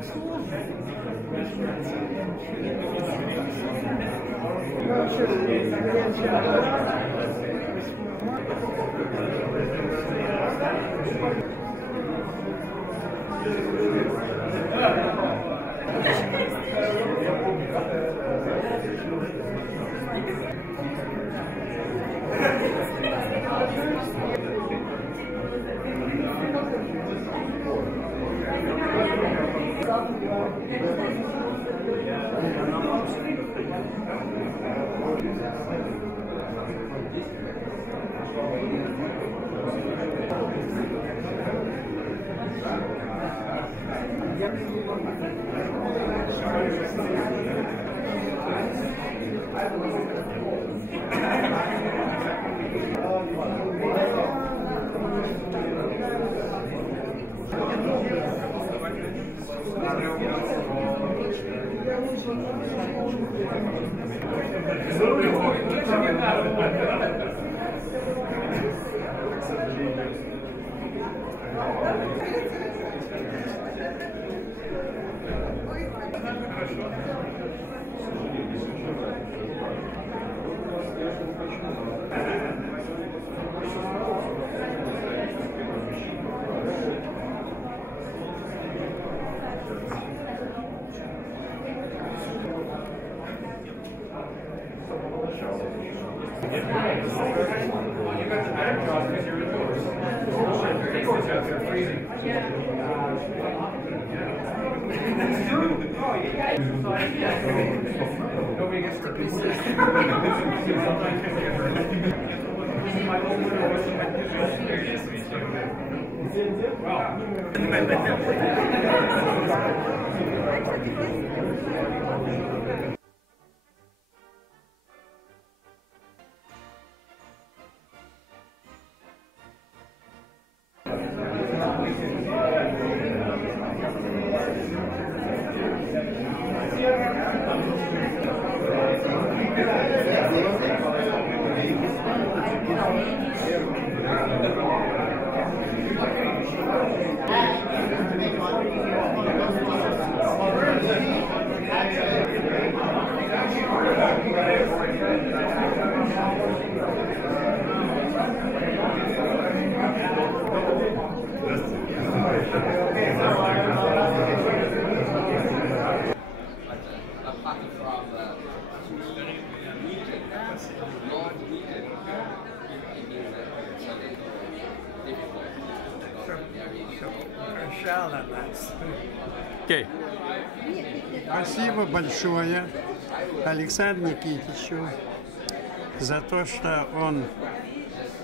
Okay. Спасибо большое Александру Никитичу за то, что он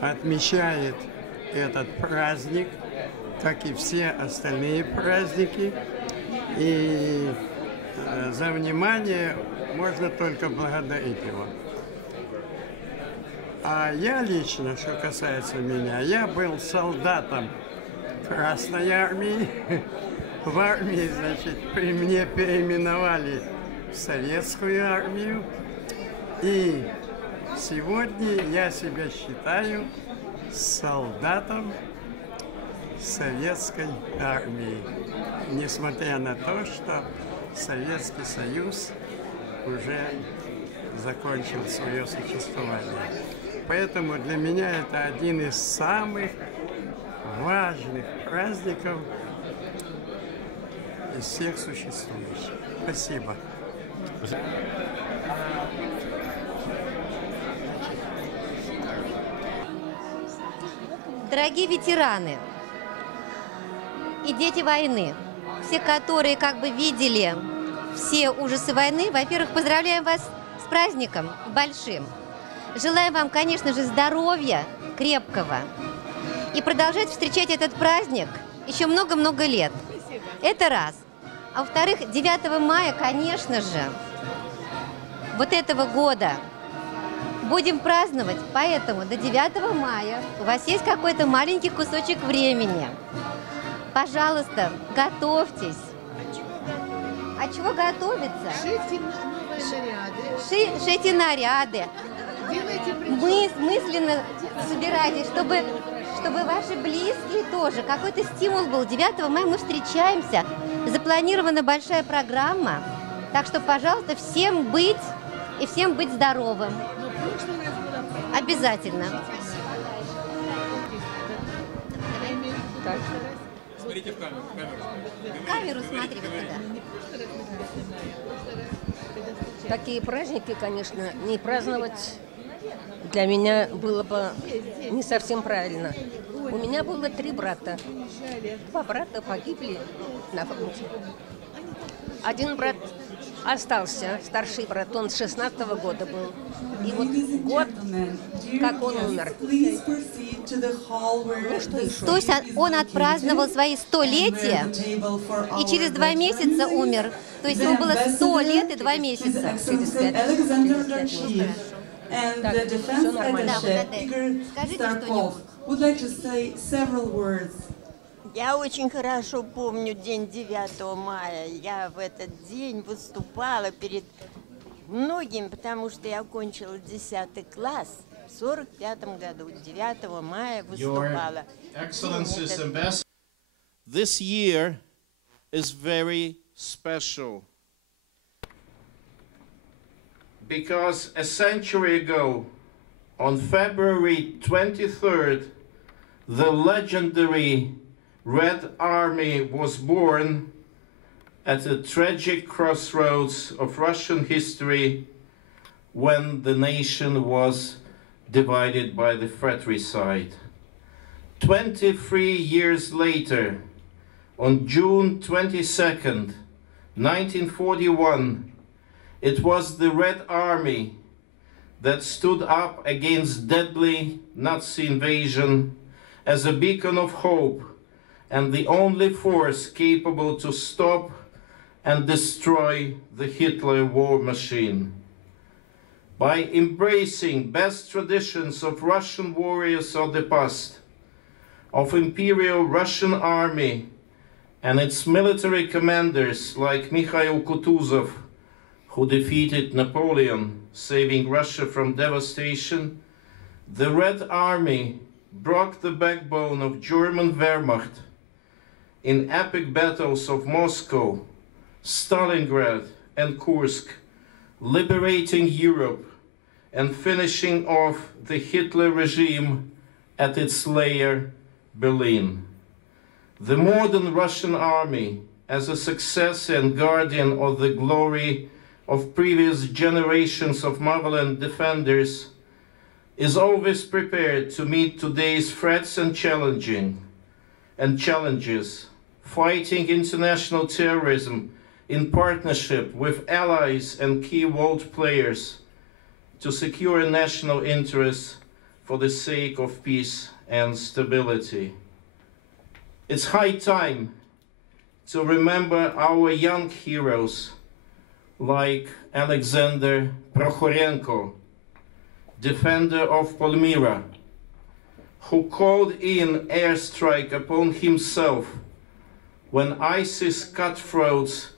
отмечает этот праздник, как и все остальные праздники. И за внимание можно только благодарить его. А я лично, что касается меня, я был солдатом Красной армии. В армии, значит, при мне переименовали в Советскую армию. И сегодня я себя считаю солдатом Советской армии. Несмотря на то, что Советский Союз уже закончил свое существование. Поэтому для меня это один из самых важных праздников из всех существующих. Спасибо. Дорогие ветераны и дети войны, все, которые как бы видели все ужасы войны, во-первых, поздравляем вас с праздником большим. Желаем вам, конечно же, здоровья крепкого и продолжать встречать этот праздник еще много-много лет. Это раз. А во-вторых, 9 мая, конечно же, вот этого года будем праздновать, поэтому до 9 мая у вас есть какой-то маленький кусочек времени. Пожалуйста, готовьтесь. А чего готовиться? Шейте наряды. Мысленно собирайтесь, чтобы ваши близкие тоже. Какой-то стимул был. 9 мая мы встречаемся. Запланирована большая программа. Так что, пожалуйста, всем быть и всем быть здоровым. Обязательно. Так. Смотрите в камеру. В камеру смотри вот туда. Такие праздники, конечно, не праздновать для меня было бы не совсем правильно. У меня было 3 брата. 2 брата погибли на фронте. Один брат остался, старший брат, он с 16-го года был. И вот год, как он умер. Ну что еще? То есть он отпраздновал свои 100-летия и через 2 месяца умер. То есть ему было 100 лет и 2 месяца. Через 5. And the defense attaché, Igor Starkov, would like to say several words. Я очень хорошо помню день 9 мая. Я в этот день выступала перед многими, потому что я окончила 10 класс в 1945 году. 9 мая выступала. This year is very special because a century ago, on February 23rd, the legendary Red Army was born at a tragic crossroads of Russian history when the nation was divided by the fratricide. 23 years later, on June 22nd, 1941, it was the Red Army that stood up against deadly Nazi invasion as a beacon of hope and the only force capable to stop and destroy the Hitler war machine. By embracing best traditions of Russian warriors of the past, of Imperial Russian Army and its military commanders like Mikhail Kutuzov, who defeated Napoleon, saving Russia from devastation, the Red Army broke the backbone of German Wehrmacht in epic battles of Moscow, Stalingrad and Kursk, liberating Europe and finishing off the Hitler regime at its lair, Berlin. The modern Russian army, as a successor and guardian of the glory of previous generations of motherland defenders, is always prepared to meet today's threats and challenges, fighting international terrorism in partnership with allies and key world players to secure national interests for the sake of peace and stability. It's high time to remember our young heroes like Alexander Prokhorenko, defender of Palmyra, who called in airstrike upon himself when ISIS cutthroats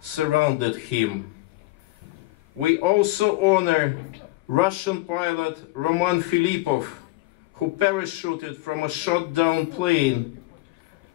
surrounded him. We also honor Russian pilot Roman Filipov, who parachuted from a shot-down plane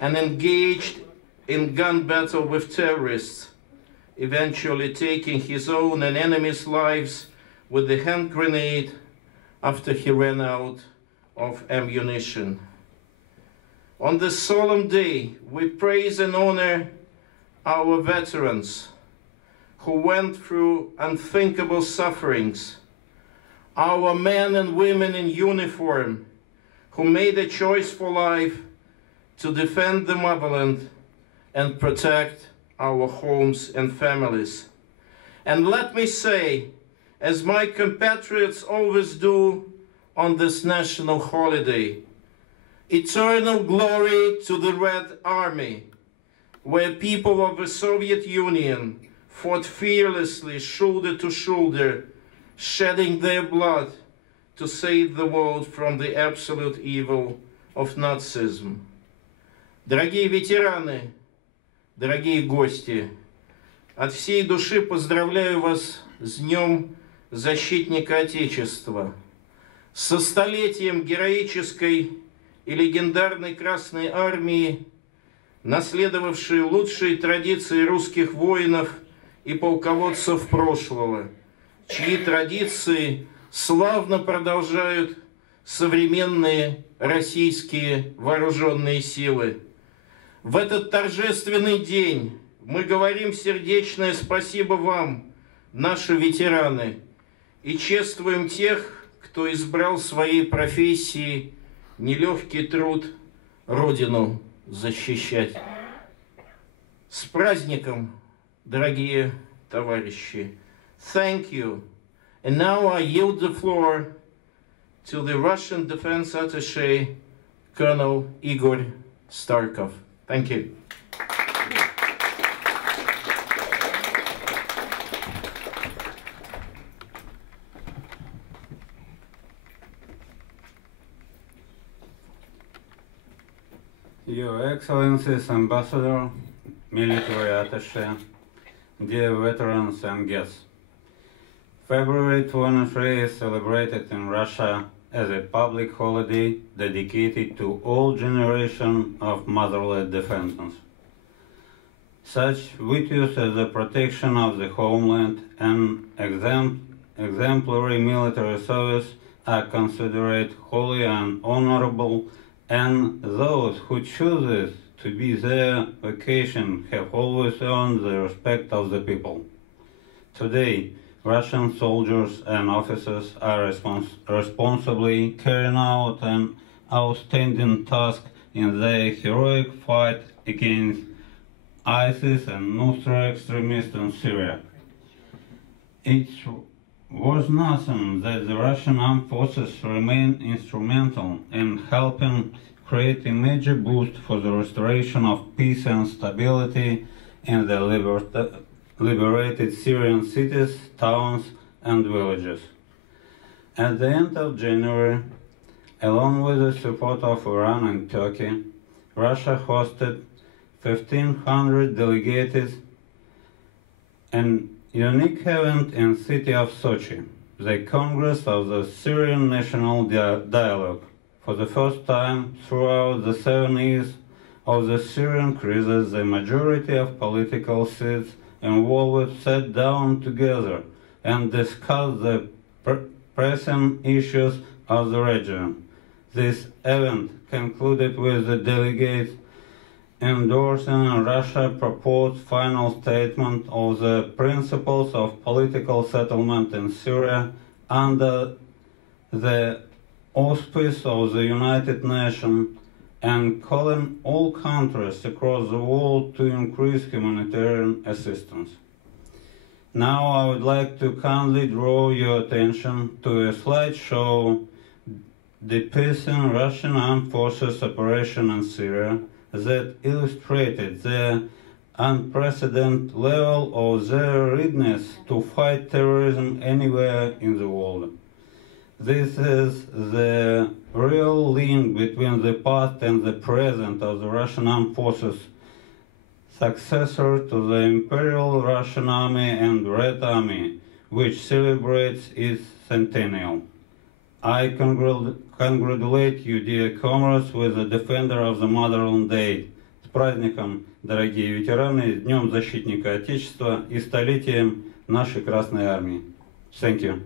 and engaged in gun battle with terrorists, eventually taking his own and enemies' lives with a hand grenade after he ran out of ammunition. On this solemn day, we praise and honor our veterans who went through unthinkable sufferings, our men and women in uniform who made a choice for life to defend the motherland and protect our homes and families. And let me say, as my compatriots always do on this national holiday, eternal glory to the Red Army, where people of the Soviet Union fought fearlessly, shoulder to shoulder, shedding their blood to save the world from the absolute evil of Nazism. Дорогие ветераны, дорогие гости, от всей души поздравляю вас с Днем Защитника Отечества, со столетием героической и легендарной Красной Армии, наследовавшие лучшие традиции русских воинов и полководцев прошлого, чьи традиции славно продолжают современные российские вооруженные силы. В этот торжественный день мы говорим сердечное спасибо вам, наши ветераны, и чествуем тех, кто избрал своей профессией нелегкий труд Родину защищать. С праздником, дорогие товарищи! Thank you. And now I yield the floor to the Russian Defense Attaché, Colonel Igor Starkov. Thank you. Your Excellencies, Ambassador, Military Attaché, dear veterans and guests. February 23 is celebrated in Russia as a public holiday dedicated to all generations of motherland defenders. Such virtues as the protection of the homeland and exemplary military service are considered holy and honorable, and those who choose it to be their vocation have always earned the respect of the people. Today, Russian soldiers and officers are responsibly carrying out an outstanding task in their heroic fight against ISIS and Nusra extremists in Syria. It was nothing that the Russian armed forces remain instrumental in helping create a major boost for the restoration of peace and stability in the liberated Syrian cities, towns, and villages. At the end of January, along with the support of Iran and Turkey, Russia hosted 1,500 delegates an unique event in the city of Sochi, the Congress of the Syrian National Dialogue. For the first time throughout the 7 years of the Syrian crisis, the majority of political seats involved sat down together and discussed the pressing issues of the region. This event concluded with the delegates endorsing Russia's proposed final statement of the principles of political settlement in Syria under the auspice of the United Nations, and calling all countries across the world to increase humanitarian assistance. Now I would like to kindly draw your attention to a slideshow depicting Russian armed forces operation in Syria that illustrated the unprecedented level of their readiness to fight terrorism anywhere in the world. This is the real link between the past and the present of the Russian armed forces, successor to the Imperial Russian Army and Red Army, which celebrates its centennial. I congratulate you, dear comrades, with the Defender of the Motherland Day. С праздником, дорогие ветераны, с Днем Защитника Отечества и столетием нашей Красной Армии. Thank you.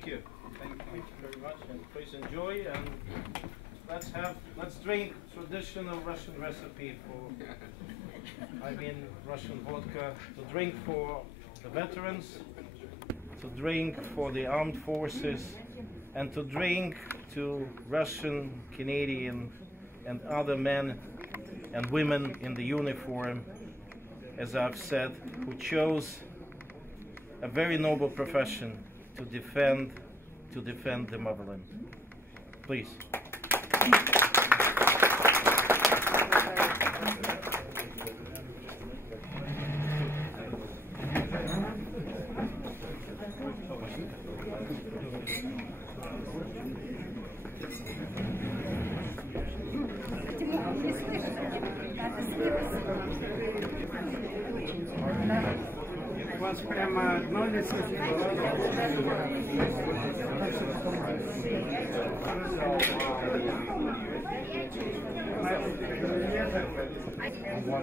Thank you. Thank you very much, and please enjoy. And let's drink traditional Russian recipe for, Russian vodka. To drink for the veterans, to drink for the armed forces, and to drink to Russian, Canadian, and other men and women in the uniform, as I've said, who chose a very noble profession to defend the motherland. Please. У вас прямо одно лицо.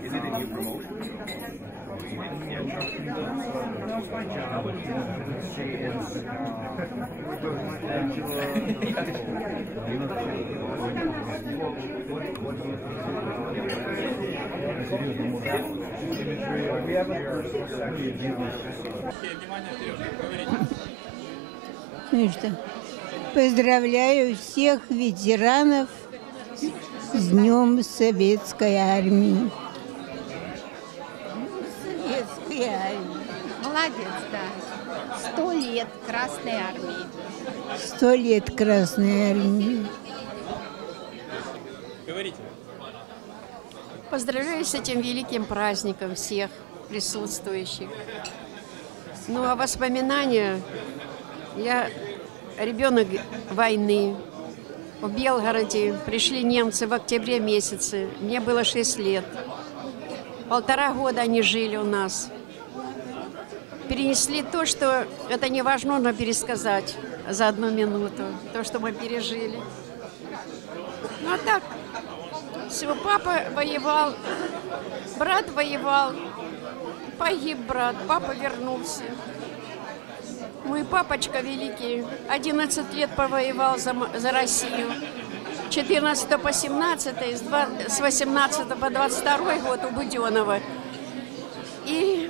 Is it a new promotion? That's my job. She is Ну что, поздравляю всех ветеранов с Днем Советской Армии. Советской Армии. Молодец, да. 100 лет Красной Армии. 100 лет Красной Армии. Говорите. Поздравляю с этим великим праздником всех присутствующих. Ну, а воспоминания... Я ребенок войны. В Белгороде пришли немцы в октябре месяце. Мне было 6 лет. 1,5 года они жили у нас. Перенесли то, что это невозможно пересказать за 1 минуту. То, что мы пережили. Ну, а так. Все, папа воевал, брат воевал. Погиб брат, папа вернулся. Мой папочка великий 11 лет повоевал за Россию. 14 по 17, с 18 по 22 год у Буденова. И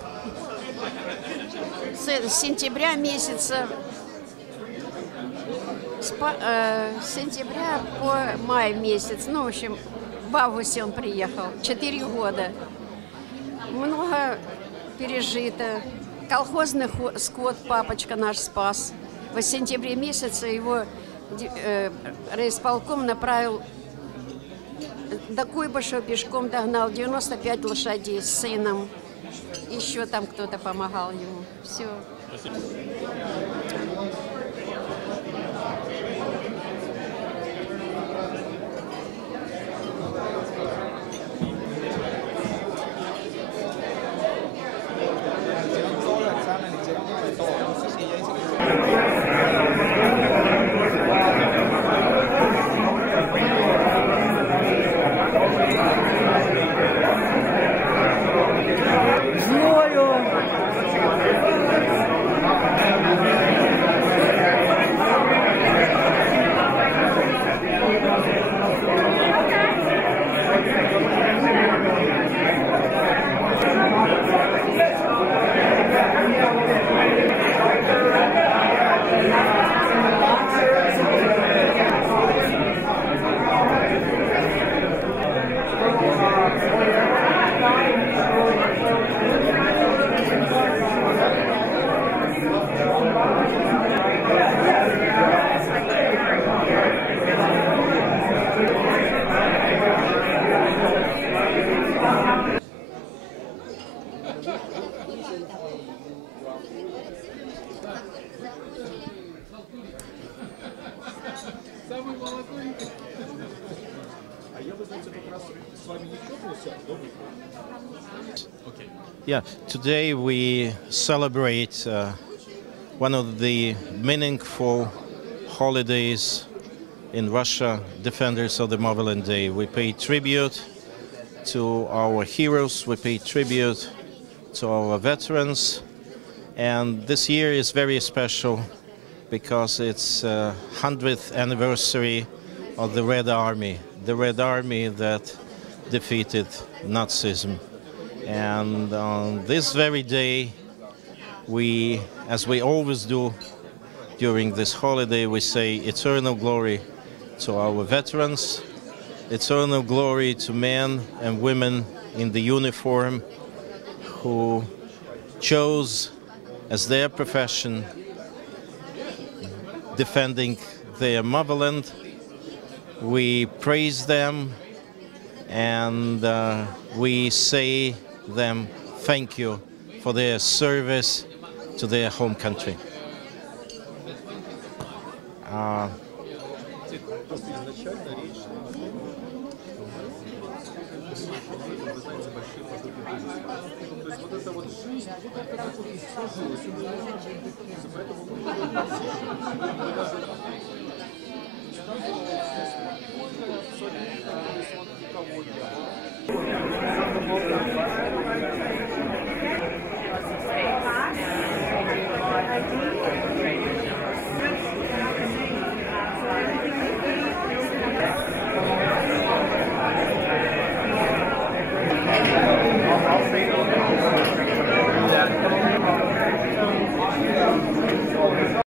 с сентября месяца, с сентября по май месяц, ну, в общем, в августе он приехал. 4 года. Много пережито. Колхозный скот папочка наш спас. В сентябре месяце его райисполком направил до Куйбышева, пешком догнал, 95 лошадей с сыном. Еще там кто-то помогал ему. Все. Yeah, today we celebrate one of the meaningful holidays in Russia, Defenders of the Motherland Day. We pay tribute to our heroes, we pay tribute to our veterans, and this year is very special because it's 100th anniversary of the Red Army that defeated Nazism. And on this very day, we, as we always do during this holiday, we say eternal glory to our veterans, eternal glory to men and women in the uniform who chose as their profession defending their motherland. We praise them and we say them thank you for their service to their home country.